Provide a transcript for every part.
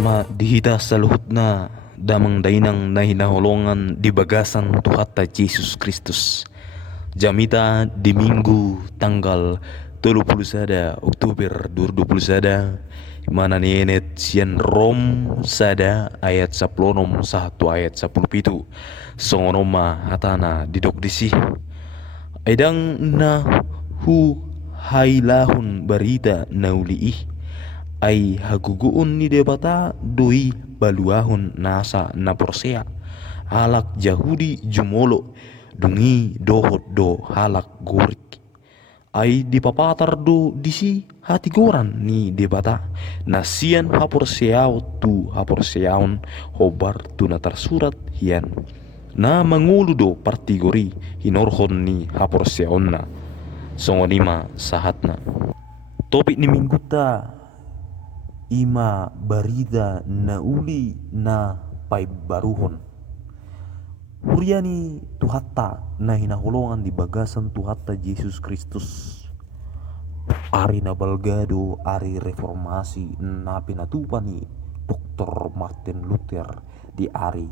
Ma dihita sa luhut na damang dainang na hinahulungan di bagasan tuhata Yesus Kristus. Jamita di Minggu tanggal 31 Oktober 2021 mana nienet sian Rom sada ayat 10 satu ayat 17 songonoma hatana didok disi edang na hu hailahun barita nauliih ay haguguun ni debata doi baluahun nasa na porsea halak Yahudi jumolo dungi dohot do halak gorik ay dipapatar do disi hati goran ni debata nasian haporseaw tu haporseaon hobar tu na tersurat hian na mangulu do partigori hinorhon ni haporseaon na songonima sahatna topik ni mingguta ima barida na uli na pai baruhon huriani tuhatta na hinahulongan di bagasan tuhatta Yesus Kristus ari na balgado ari reformasi na pinatupani Dr. Martin Luther di ari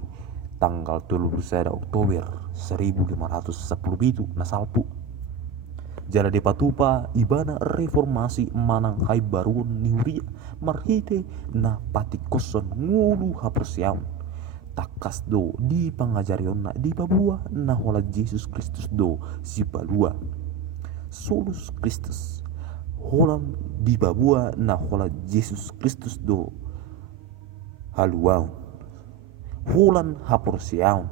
tanggal 31 Oktober 1517 na salpu jala de patupa ibana reformasi manang hai baruon ni huria marhite na patikoson ngulu hapersiaun takas do di pangajarion na di babua na hola Yesus Kristus do si balua solus Kristus holam di babua na hola Yesus Kristus do haluaun holan hapersiaun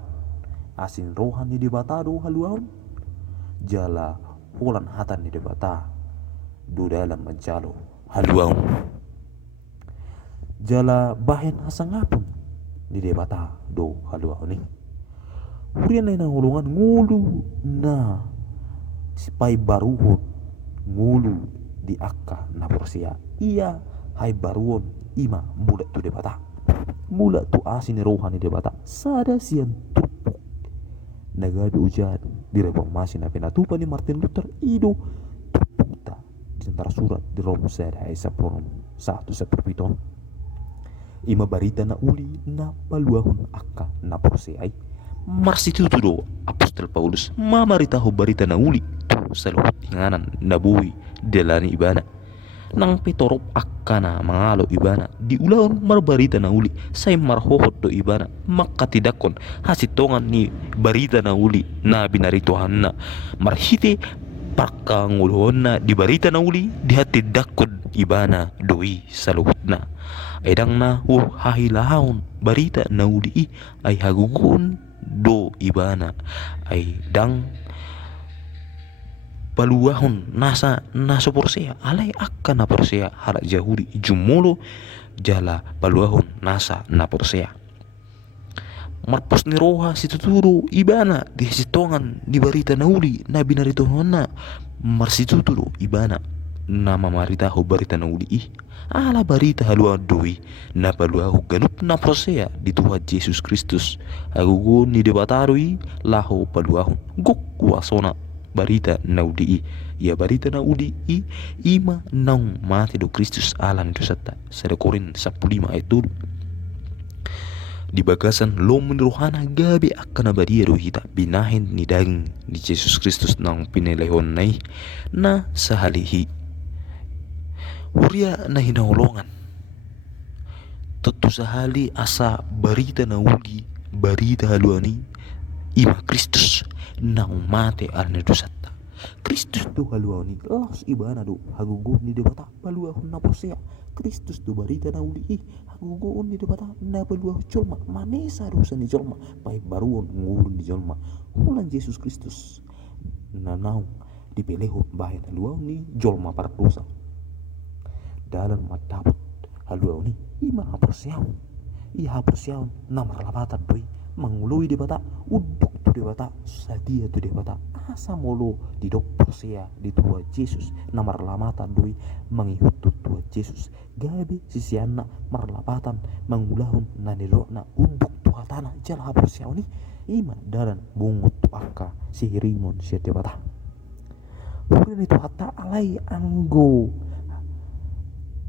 asin rohani di batado haluaun jala holan hatan di debata do dalam mencalo haluaun jala bahen hasangapun di debata do haluaun ni hurian na hulungan ngulu na sipai baruhon ngulu di akka na porsia iya hai baruon ima mulat tu debata mulat tu asin rohani debata sada sian tupuk nagado ujan di reformasi na pinatupan ni Martin Luther ido terputa di antara surat di Roma sada ayat 1 ima barita na uli na paluahon akka na porseay marsituto do apostol Paulus mamarita ho barita na uli tu sa luhut hinganan na buhi delani ibana nang petorop akka na mangalo ibana di ulaon marbarita na uli say marhohot do ibana makatidakon hasitongan ni barita na uli na binaritohan na marhite pakanguluhon na di barita na uli di hatidakod ibana doi sa luhut na edang na hahilahon barita na uli ay hagugun do ibana ay dang paluahon nasa porsea alay akka na porsea halak Yahudi jumolo jala paluahon nasa na porsea marpos ni roha situturo ibana di sitongan di barita na uli na binaritohon na marsituturo ibana na mamarita ho barita na uli ala barita halua doi na paluaho ganup na porsea di Tuhan Yesus Kristus agugun ni debataroi laho paluahon guk wasona barita na udi ya barita na udi ima nang mati do Kristus alan do sata sa Korin 15 ayat 2 di bagasan lom rohana gabi akan badia do hita binahin ni daging di Yesus Kristus nang pinelehon nai na sahalihi huria na hinahulongan tutu sahali asa barita na udi barita haluani ima Kristus nang mate alna dosata Kristus do haluani las ibana do hagugun ni debata paluahon na posea Kristus do barita na uli hagugun ni debata na paluah jolma manesa dosa ni jolma pai baruon ngulun ni jolma hulan Yesus Kristus na naung dipelehon bayan haluan ni jolma pardosa dalam madapot haluan ni ima hapersiaun iya hapersiaun na marlapatan doi mangului debata uduk tu debata sadia tu debata asa molo di dok porsea di tua Yesus na marlamatan doi mangihut tu tua Yesus gabe sisianna marlapatan mangulahun na nirokna uduk tu hatana jal hapersiaun ni ima dalan bungut tu akka sihirimon sia debata bukan itu hatta alai anggo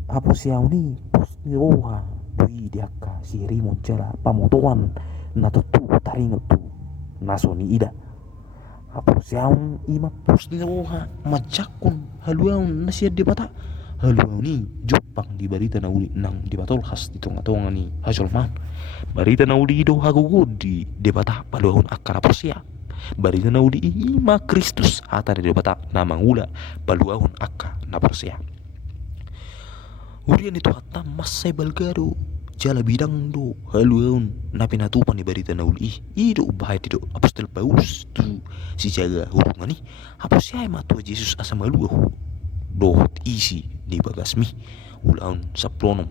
hapersiaun ni pos ni roha tui diaka si rimon jala pamotoan na tu taringo tu nasoni ida siaung ima pus ni roha majakun haluaun nasia di bata haluaun ni Jepang di barita na uli nang di batol khas di tonga-tonga ni hasolman barita na uli do hagugud di bata paluaun akara persia barita na uli ima Kristus hata di bata na mangula paluaun akka na persia urian itu hatta masai balgado jala bidang do haluaun na pinatupan ni barita na uli ido bahay tido apostol Paulus tu si jaga hurungan ni apa siya matua Jesus asa maluahu dohot isi di bagasmi ulaun sa pronom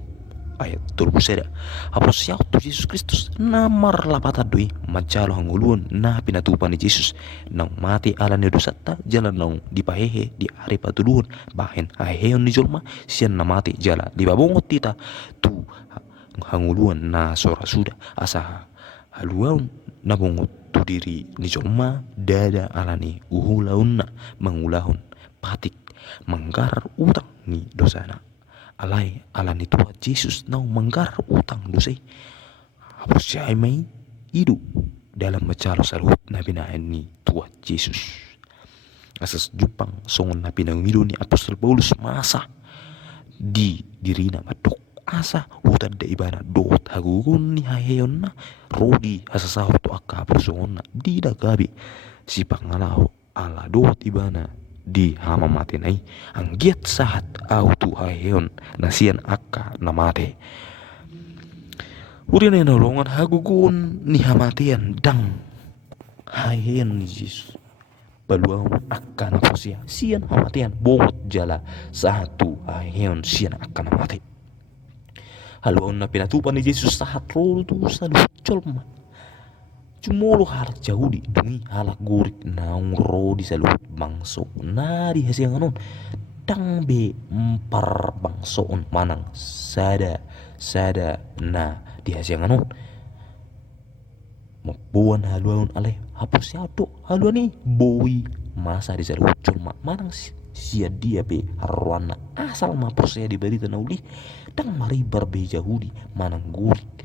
ayat turbuseda apa siya tu Jesus Kristus namar lapata doi majalo hanguluan na pinatupan ni Jesus nang mati ala ni dosata jala nang dipahehe di hari patuluhun bahen haheon ni jolma siyan na mati jala di babongot tita tu hanguluan na sora suda asa haluaun na bungot tu diri ni jolma dada alani uhulaun na mangulahun patik manggar utang ni dosana alai alani tua Jesus na manggar utang dosai apa siya may hidup dalam macalo salut na binahan ni tua Jesus asas Jepang songon na pinangido ni apostol Paulus masa di diri na madok asa hutan da ibana dot hagugun ni haheon na rodi asa sahur to akka persona di da gabi si pangalaho ala dot ibana di hama mate nai ang giat sahat au tu haheon na sian akka na mate uri na nolongan hagugun ni hamatian dang haheon ni Jesus baluang akka na posia sian hamatian bongot jala satu haheon sian akka na mate haluan na pinatupan ni Jesus sahat rolo tu sa lucol ma cumolo halat jauh di dungi halak gurik naung ro di salut bangso na di hasil nganon dang be empar bangsoon manang sada na di hasil nganon mabuan haluan aleh hapus yado haluan ni boy masa di salut col manang sia dia be harwana asal mapos saya diberi tenauli dang mari berbeja hudi manang gurik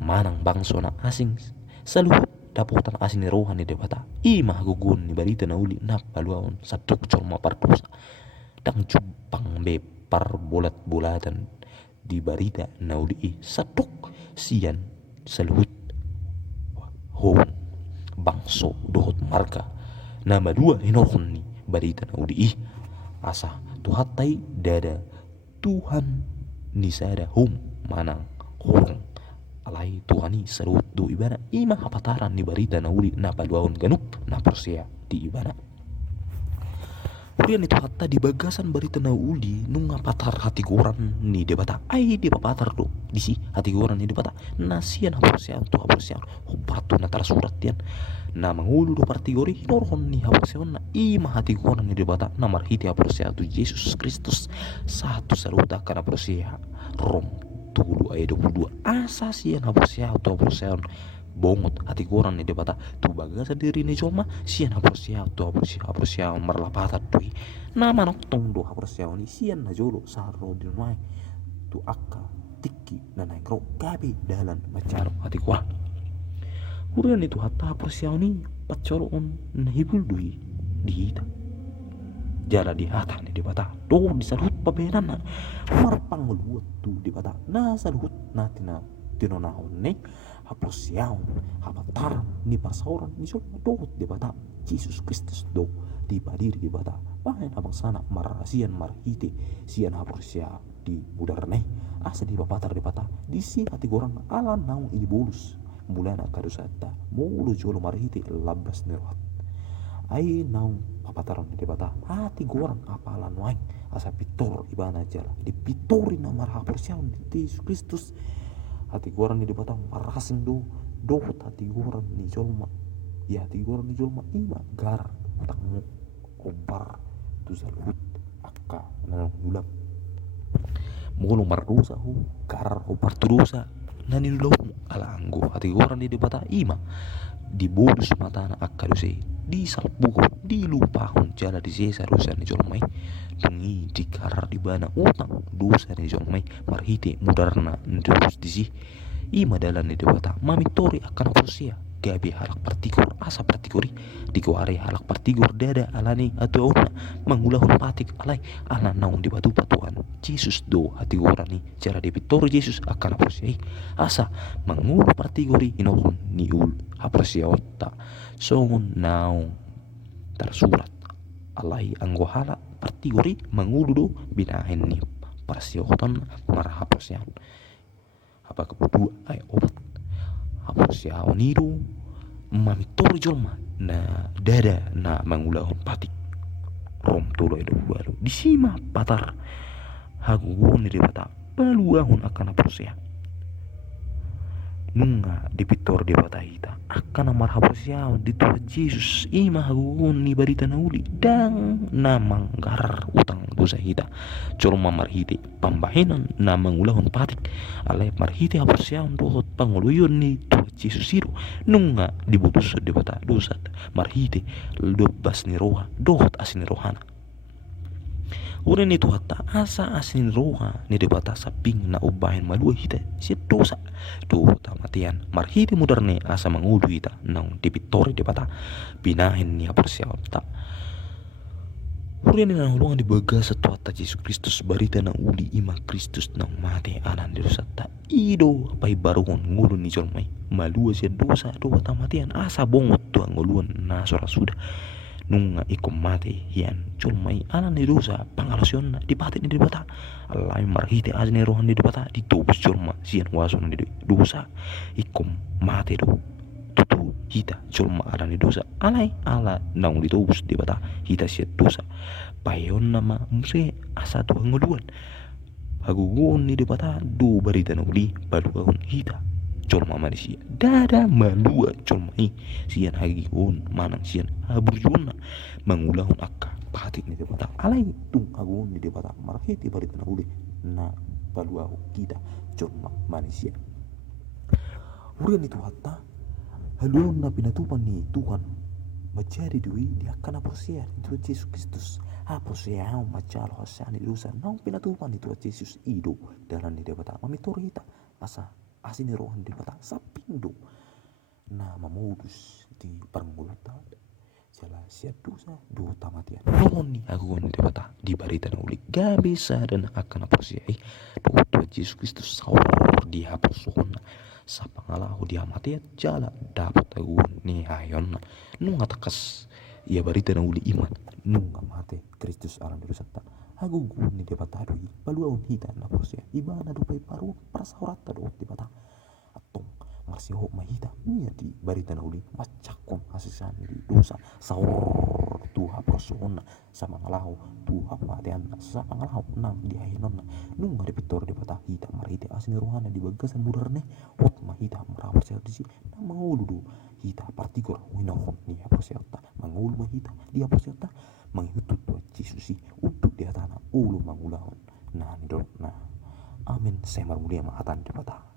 manang bangso na asing saluhut dapotan asing ni rohan ni debata imah gugun ni bari tenauli na paluaon satuk colma pardosa dang jumpang be par bolat-bolatan di barita nauli satuk sian saluhut hong bangso dohot marga nama dua inohon ni barita nauli asa tuhatai dada Tuhan ni sada hum manang horong alai Tuhani sarut do ibana ima hapataran ni barita na uli na paluaon ganup na persia di ibana urian itu hatta di bagasan barita na uli nung ngapatar hati goran ni debata ai di papatar do disi hati goran ni debata nasian hapersia tu hapersia hubatu na tarasurat yan na mangulu do partigori norhon ni hapersion na ima hati goran ni debata na marhiti hapersia tu Jesus Kristus satu saruta kana persia rom tulu ayat 22 asasian hapersia tu hapersion bongot hati goran ni debata tu bagasan diri ni coma sian hapersia tu hapersia marlapata tu nama noktong do hapersia ni sian na jolo saro di rumah tu akka tiki na naikro gabi dalan macaro hati goran urian itu hatta hapersia ni pacoroon na hibul dui di hita jala di hata ni debata do di salut pabenan na marpang luot tu debata na salut na tinonahon ni hapersiaon hapatar ni pasaoran ni so do debata Jesus Kristus do di padir debata bahan abang sana marasian marhiti sian hapersia di budarneh asa di bapatar debata di si hati gorang ala naung ini bolus mulana kadusata mulu jolo marhiti labas nerot ai naung papataran di debata hati gorang apalan wain asa pitor ibana jala di pitori na marhapersiaon di Jesus Kristus hati goran ni debata marasing do dohot hati goran ni jolma ya hati goran ni jolma ima gar takmu kompar tu salut akka nanang ulam mulu mardosa hu gar kompar tu dosa nani lo ala anggo hati goran ni debata ima dibodus matana akka dose di salpuko di lupahon jala di sesa dosa ni jolmai dungi di karar di bana utang dosa ni jolmai marhite mudarna ndus disi i madalan ni dewata mamitori akan fosia gabi halak partikur asa partikuri dikuare halak partikur dada alani atau mangulahun patik alai ala naung di batu patuan Jesus do hati gorani cara debitor Jesus akan fosia asa mangulu partigori inokon niul haprosia otta songon naung tersurat alai anggohala partigori mangulu do binahen ni parsioton marhaposian apa kebudu ay obat haprosia oniru mamitor jolma na dada na mangulahon patik rom tulo edo balu disima patar hagugun di bata paluahun akan haprosia nunga di pitor di bata hita akan marhaposiaon di tua Jesus ima hagugun ni barita nauli dang namang garar utang dosa hita colma marhite pambahenan namang ulahon patik alay marhite haposiaon dohot panguluyon ni tua Jesus siru nunga dibutus di bata dosat marhite lobas ni roha dohot asin rohana uren itu hatta asa asin roha ni debata saping na ubahin malua hita si dosa do tamatian marhiti muderne asa mangudu hita nang debitori debata binahin ni apersialta uren na hulungan dibaga satu hatta Yesus Kristus barita nang uli ima Kristus nang mate anan di dosa ta ido pai baruhon ngulu ni jolmai malua si dosa do tamatian asa bongot tu nguluan na sora sudah nunga ikom mate hian colmai anan ni dosa pangalasion di pati ni dibata alai marhite azne rohan di dibata di tobus colma sian wason di dosa ikom mate do tutu hita colma anan ni dosa alai ala naung di tobus di bata hita siat dosa payon nama muse asa tu nguluan hagugun ni dibata do barita nuli baluahun hita colma manusia dada malua colma sian hagi on manang sian haburjuna mangulahun akka patik ni debata alai tung agun ni debata marhiti barita na uli na baluahu kita colma manusia urian itu hatta haluan na pinatupan ni Tuhan menjadi dui dia akan aposia itu Yesus Kristus aposia macalo hasan di dosa nang pinatupan itu Yesus ido dalam ni debata mamitor kita asa asini rohan di bata sapindo na mamodus di parmuluta jala sia dosa do tamatian rohon ni aku di bata di barita na uli gabi sa dan akan aposia do Yesus Kristus saur di haposon sa pangalahu di amatian jala dapat agun ni hayon nunga takas ia barita na uli iman nunga mate Kristus alam dosa ta hagugun ni debata doi baluaun hita na prosia ibana dupai paru prasaurata do debata atong marsiho mahita nia di barita na uli macakon hasisan di dosa saur tuha prosona sama ngalahu tuha matian sa pangalahu nang di ahinon nunga depitor debata hita marite asini rohana di bagasan muderne ot mahita merawat sel disi na mangulu do hita partikur winahon ni aposiata mangulu mahita di aposiata menghutut buat Yesus untuk di tanah ulu mangulahon nah amin saya mulia mahatan di mata